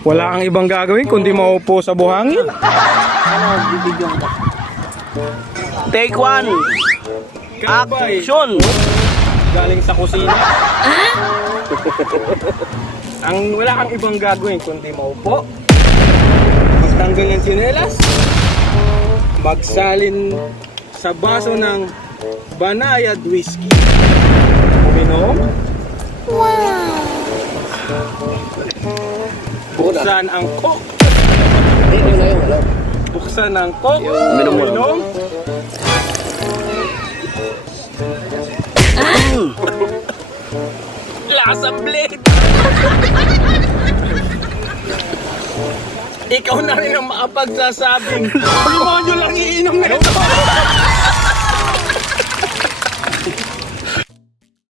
Wala kang ibang gagawin kundi maupo sa buhangin. Take one. Action. Galing sa kusina. Wala kang ibang gagawin kundi maupo, magtanggal ng tsinelas, magsalin sa baso ng banayad whiskey, uminom, buksan ang coke, buksan ang coke, uminom, lasa blade. Ikaw na rin ang makapagsasabing,